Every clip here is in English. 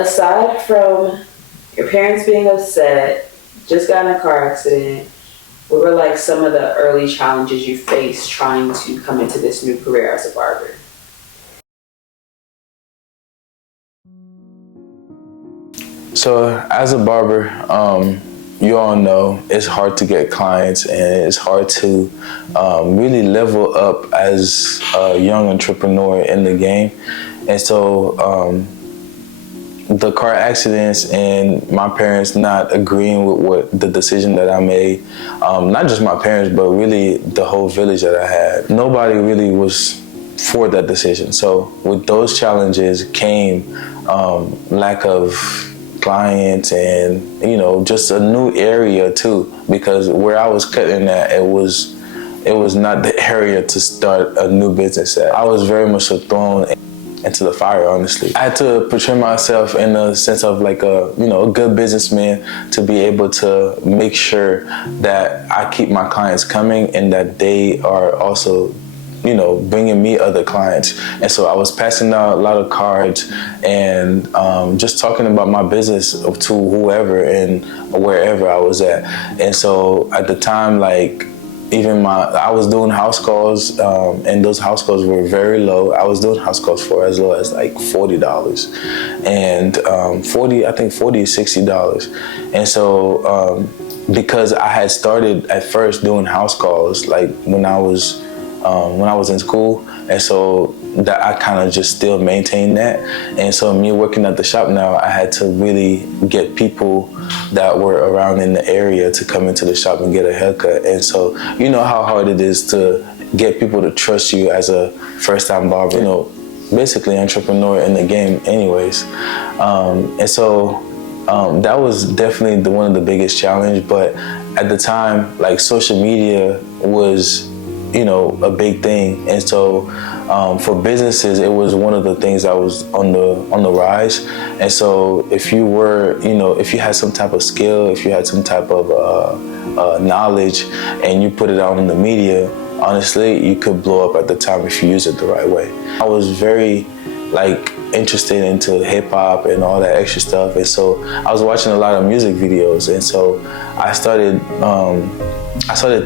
Aside from your parents being upset, just got in a car accident, what were like some of the early challenges you faced trying to come into this new career as a barber? So as a barber, you all know it's hard to get clients and it's hard to really level up as a young entrepreneur in the game. And so the car accidents and my parents not agreeing with what the decision that I made, not just my parents, but really the whole village that I had. Nobody really was for that decision. So with those challenges came lack of clients and, just a new area too, because where I was cutting at, it was not the area to start a new business at. I was very much so thrown into the fire, honestly. I had to portray myself in a sense of like a good businessman to be able to make sure that I keep my clients coming and that they are also bringing me other clients. And so I was passing out a lot of cards and just talking about my business to whoever and wherever I was at. And so at the time, I was doing house calls, and those house calls were very low. I was doing house calls for as low as like $40, and I think $40 is $60. And so because I had started at first doing house calls, like when I was in school, and so that I kind of just still maintained that. And so me working at the shop now, I had to really get people that were around in the area to come into the shop and get a haircut. And so you know how hard it is to get people to trust you as a first-time barber, basically entrepreneur in the game anyways. And so that was definitely one of the biggest challenge. But at the time, like social media was a big thing. And so for businesses, it was one of the things that was on the rise. And so if you were, if you had some type of skill, if you had some type of knowledge and you put it out in the media, honestly, you could blow up at the time if you use it the right way. I was very interested into hip hop and all that extra stuff. And so I was watching a lot of music videos. And so I started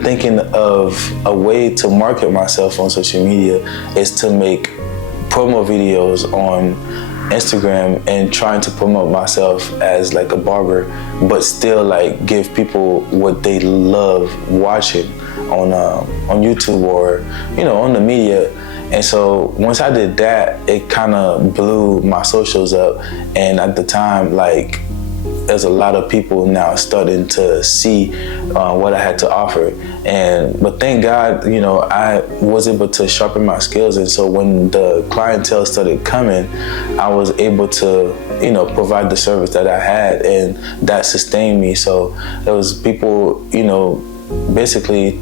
thinking of a way to market myself on social media is to make promo videos on Instagram and trying to promote myself as like a barber, but still give people what they love watching on YouTube or on the media. And so once I did that, it kind of blew my socials up. And at the time, there's a lot of people now starting to see what I had to offer. But thank God, I was able to sharpen my skills. And so when the clientele started coming, I was able to, provide the service that I had, and that sustained me. So there was people, basically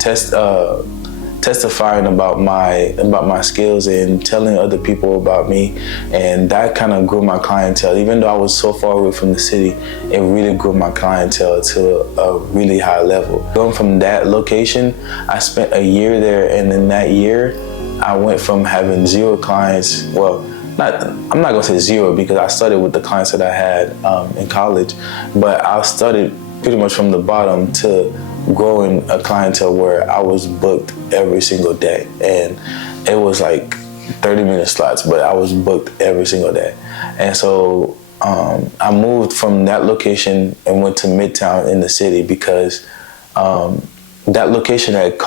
testifying about my skills and telling other people about me, and that kind of grew my clientele. Even though I was so far away from the city, it really grew my clientele to a really high level. Going from that location, I spent a year there, and in that year, I went from having 0 clients. Well, I'm not gonna say 0 because I started with the clients that I had in college, but I started pretty much from the bottom to growing a clientele where I was booked every single day. And it was 30-minute slots, but I was booked every single day. And so I moved from that location and went to Midtown in the city because that location had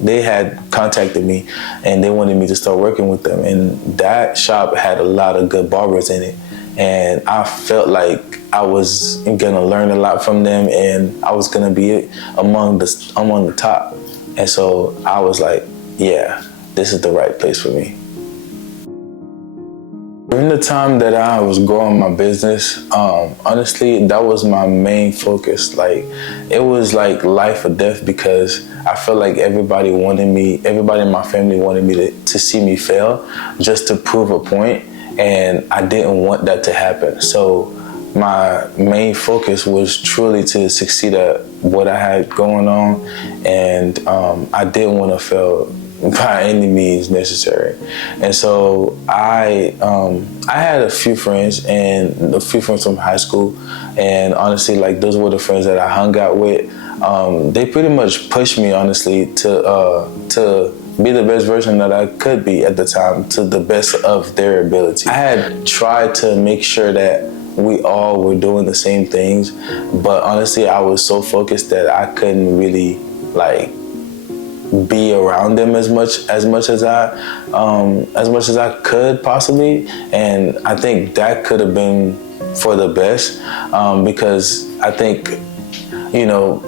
they had contacted me and they wanted me to start working with them. And that shop had a lot of good barbers in it. And I felt like I was gonna learn a lot from them, and I was gonna be among the top. And so I was like, yeah, this is the right place for me. During the time that I was growing my business, honestly, that was my main focus. It was life or death, because I felt like everybody in my family wanted me to see me fail just to prove a point. And I didn't want that to happen. So my main focus was truly to succeed at what I had going on. And I didn't want to fail by any means necessary. And so I had a few friends from high school, and honestly, like those were the friends that I hung out with. They pretty much pushed me, honestly, to be the best version that I could be at the time, to the best of their ability. I had tried to make sure that we all were doing the same things, but honestly, I was so focused that I couldn't really like be around them as much as I could possibly. And I think that could have been for the best, because I think, you know,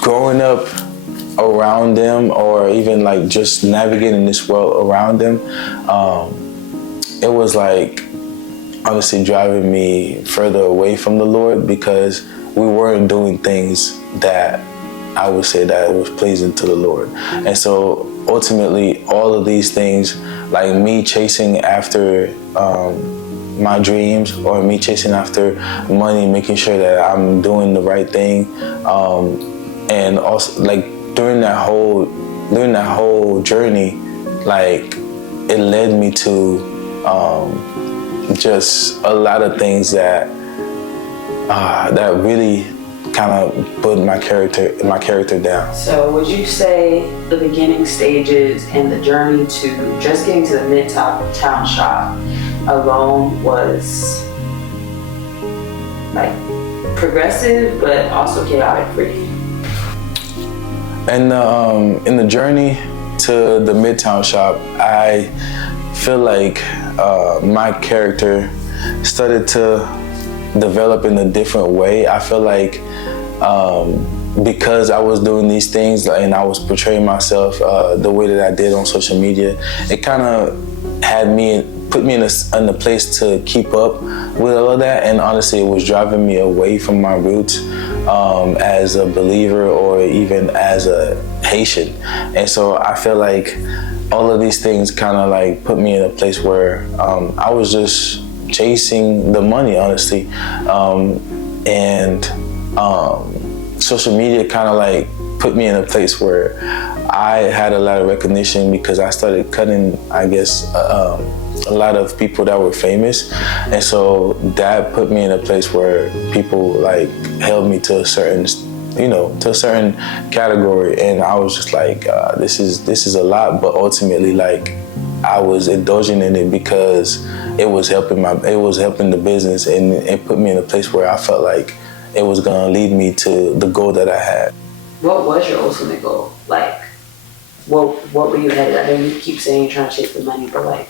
growing up around them, or even like just navigating this world around them, it was like honestly driving me further away from the Lord, because we weren't doing things that I would say that it was pleasing to the Lord. And so ultimately, all of these things, like me chasing after my dreams, or me chasing after money, making sure that I'm doing the right thing, and also like during that whole journey, like it led me to just a lot of things that really kind of put my character down. So would you say the beginning stages and the journey to just getting to the Midtown shop alone was like progressive but also chaotic for you? And in the journey to the Midtown shop, I feel like my character started to develop in a different way. I feel like because I was doing these things and I was portraying myself the way that I did on social media, it kind of put me in a place to keep up with all of that. And honestly, it was driving me away from my roots as a believer, or even as a Haitian. And so I feel like all of these things kind of like put me in a place where I was just chasing the money, honestly. And social media kind of like put me in a place where I had a lot of recognition, because I started cutting, I guess, a lot of people that were famous. And so that put me in a place where people like held me to a certain category. And I was just like, this is a lot, but ultimately, like, I was indulging in it because it was helping the business, and it put me in a place where I felt like it was gonna lead me to the goal that I had. What was your ultimate goal? Like, what were you headed? I know you keep saying you're trying to chase the money, but like,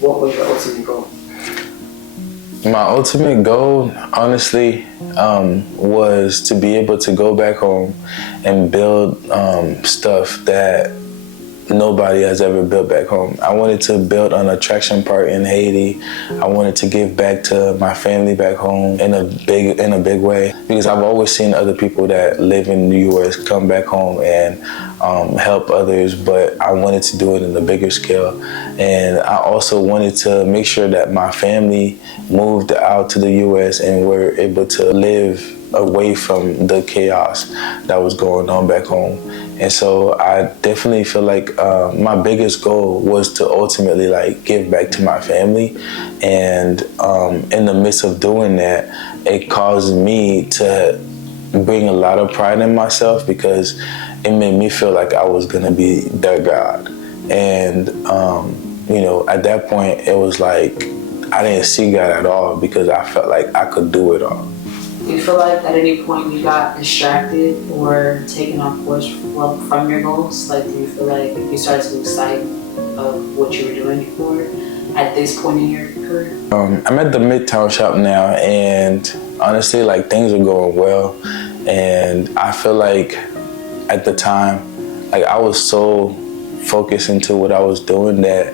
what was your ultimate goal? My ultimate goal, honestly, was to be able to go back home and build stuff that nobody has ever built back home. I wanted to build an attraction park in Haiti. I wanted to give back to my family back home in a big way, because I've always seen other people that live in the US come back home and help others, but I wanted to do it in a bigger scale. And I also wanted to make sure that my family moved out to the US and were able to live away from the chaos that was going on back home. And so I definitely feel like my biggest goal was to ultimately like give back to my family. And in the midst of doing that, it caused me to bring a lot of pride in myself, because it made me feel like I was gonna be their God. And at that point, it was like I didn't see God at all, because I felt like I could do it all. Do you feel like at any point you got distracted or taken off course from your goals? Like, do you feel like you started to lose sight of what you were doing before at this point in your career? I'm at the Midtown shop now, and honestly, like, things are going well. And I feel like at the time, like, I was so focused into what I was doing that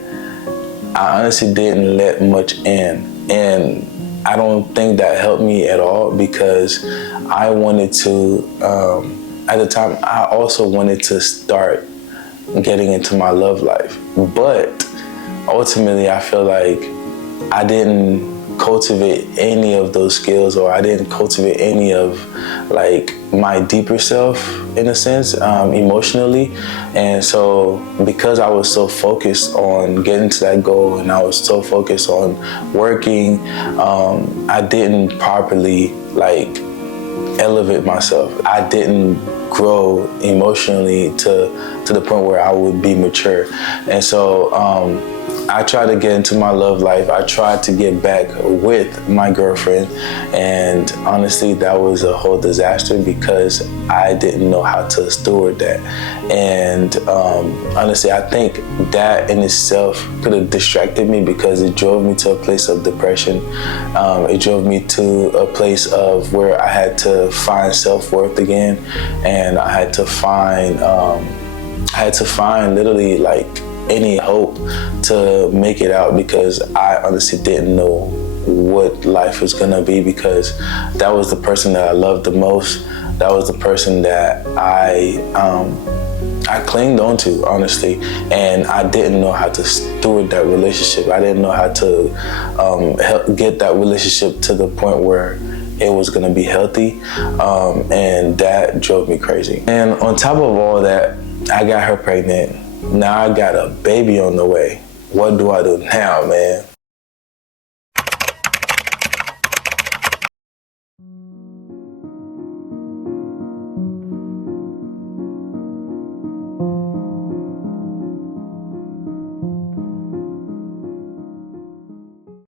I honestly didn't let much in. And I don't think that helped me at all, because I wanted to, at the time, I also wanted to start getting into my love life. But ultimately, I feel like I didn't cultivate any of those skills, or I didn't cultivate any of like my deeper self in a sense, emotionally. And so because I was so focused on getting to that goal and I was so focused on working, I didn't properly like elevate myself. I didn't grow emotionally to the point where I would be mature. And so I tried to get into my love life. I tried to get back with my girlfriend, and honestly, that was a whole disaster because I didn't know how to steward that. And honestly, I think that in itself could have distracted me because it drove me to a place of depression. It drove me to a place of where I had to find self-worth again, and I had to find literally like any hope to make it out, because I honestly didn't know what life was gonna be, because that was the person that I loved the most. That was the person that I clinged on to, honestly, and I didn't know how to steward that relationship. I didn't know how to help get that relationship to the point where it was gonna be healthy, and that drove me crazy. And on top of all that, I got her pregnant. Now I got a baby on the way. What do I do now, man?